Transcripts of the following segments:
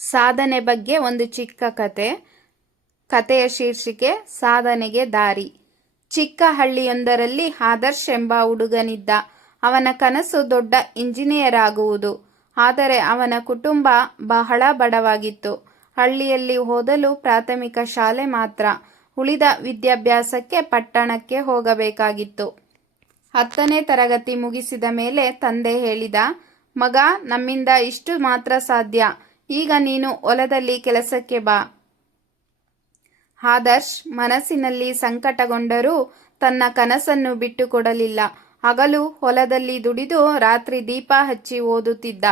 ಸಾಧನೆ ಬಗ್ಗೆ ಒಂದು ಚಿಕ್ಕ ಕತೆ. ಕತೆಯ ಶೀರ್ಷಿಕೆ ಸಾಧನೆಗೆ ದಾರಿ. ಚಿಕ್ಕ ಹಳ್ಳಿಯೊಂದರಲ್ಲಿ ಆದರ್ಶ್ ಎಂಬ ಹುಡುಗನಿದ್ದ. ಅವನ ಕನಸು ದೊಡ್ಡ ಇಂಜಿನಿಯರ್ ಆಗುವುದು. ಆದರೆ ಅವನ ಕುಟುಂಬ ಬಹಳ ಬಡವಾಗಿತ್ತು. ಹಳ್ಳಿಯಲ್ಲಿ ಓದಲು ಪ್ರಾಥಮಿಕ ಶಾಲೆ ಮಾತ್ರ. ಉಳಿದ ವಿದ್ಯಾಭ್ಯಾಸಕ್ಕೆ ಪಟ್ಟಣಕ್ಕೆ ಹೋಗಬೇಕಾಗಿತ್ತು. 10ನೇ ತರಗತಿ ಮುಗಿಸಿದ ಮೇಲೆ ತಂದೆ ಹೇಳಿದ, ಮಗ, ನಮ್ಮಿಂದ ಇಷ್ಟು ಮಾತ್ರ ಸಾಧ್ಯ. ಈಗ ನೀನು ಹೊಲದಲ್ಲಿ ಕೆಲಸಕ್ಕೆ ಬಾ. ಆದರ್ಶ್ ಮನಸ್ಸಿನಲ್ಲಿ ಸಂಕಟಗೊಂಡರೂ ತನ್ನ ಕನಸನ್ನು ಬಿಟ್ಟುಕೊಡಲಿಲ್ಲ. ಹಗಲು ಹೊಲದಲ್ಲಿ ದುಡಿದು ರಾತ್ರಿ ದೀಪ ಹಚ್ಚಿ ಓದುತ್ತಿದ್ದ.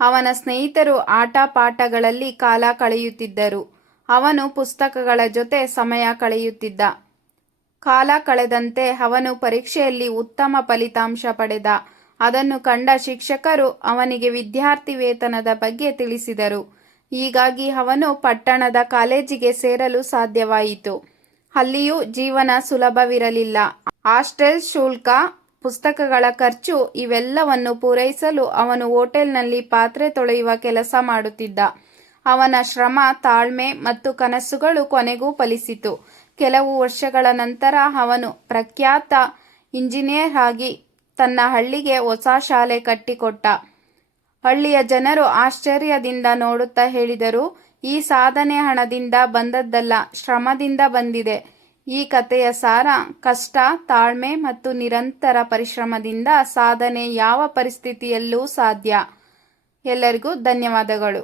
ಅವನ ಸ್ನೇಹಿತರು ಆಟ ಪಾಠಗಳಲ್ಲಿ ಕಾಲ ಕಳೆಯುತ್ತಿದ್ದರು. ಅವನು ಪುಸ್ತಕಗಳ ಜೊತೆ ಸಮಯ ಕಳೆಯುತ್ತಿದ್ದ. ಕಾಲ ಕಳೆದಂತೆ ಅವನು ಪರೀಕ್ಷೆಯಲ್ಲಿ ಉತ್ತಮ ಫಲಿತಾಂಶ ಪಡೆದ. ಅದನ್ನು ಕಂಡ ಶಿಕ್ಷಕರು ಅವನಿಗೆ ವಿದ್ಯಾರ್ಥಿ ವೇತನದ ಬಗ್ಗೆ ತಿಳಿಸಿದರು. ಹೀಗಾಗಿ ಅವನು ಪಟ್ಟಣದ ಕಾಲೇಜಿಗೆ ಸೇರಲು ಸಾಧ್ಯವಾಯಿತು. ಅಲ್ಲಿಯೂ ಜೀವನ ಸುಲಭವಿರಲಿಲ್ಲ. ಹಾಸ್ಟೆಲ್ ಶುಲ್ಕ, ಪುಸ್ತಕಗಳ ಖರ್ಚು ಇವೆಲ್ಲವನ್ನು ಪೂರೈಸಲು ಅವನು ಹೋಟೆಲ್ನಲ್ಲಿ ಪಾತ್ರೆ ತೊಳೆಯುವ ಕೆಲಸ ಮಾಡುತ್ತಿದ್ದ. ಅವನ ಶ್ರಮ, ತಾಳ್ಮೆ ಮತ್ತು ಕನಸುಗಳು ಕೊನೆಗೂ ಫಲಿಸಿತು. ಕೆಲವು ವರ್ಷಗಳ ನಂತರ ಅವನು ಪ್ರಖ್ಯಾತ ಇಂಜಿನಿಯರ್ ಆಗಿ ತನ್ನ ಹಳ್ಳಿಗೆ ಹೊಸ ಶಾಲೆ ಕಟ್ಟಿಕೊಟ್ಟ. ಹಳ್ಳಿಯ ಜನರು ಆಶ್ಚರ್ಯದಿಂದ ನೋಡುತ್ತಾ ಹೇಳಿದರು, ಈ ಸಾಧನೆ ಹಣದಿಂದ ಬಂದದ್ದಲ್ಲ, ಶ್ರಮದಿಂದ ಬಂದಿದೆ. ಈ ಕಥೆಯ ಸಾರ, ಕಷ್ಟ, ತಾಳ್ಮೆ ಮತ್ತು ನಿರಂತರ ಪರಿಶ್ರಮದಿಂದ ಸಾಧನೆ ಯಾವ ಪರಿಸ್ಥಿತಿಯಲ್ಲೂ ಸಾಧ್ಯ. ಎಲ್ಲರಿಗೂ ಧನ್ಯವಾದಗಳು.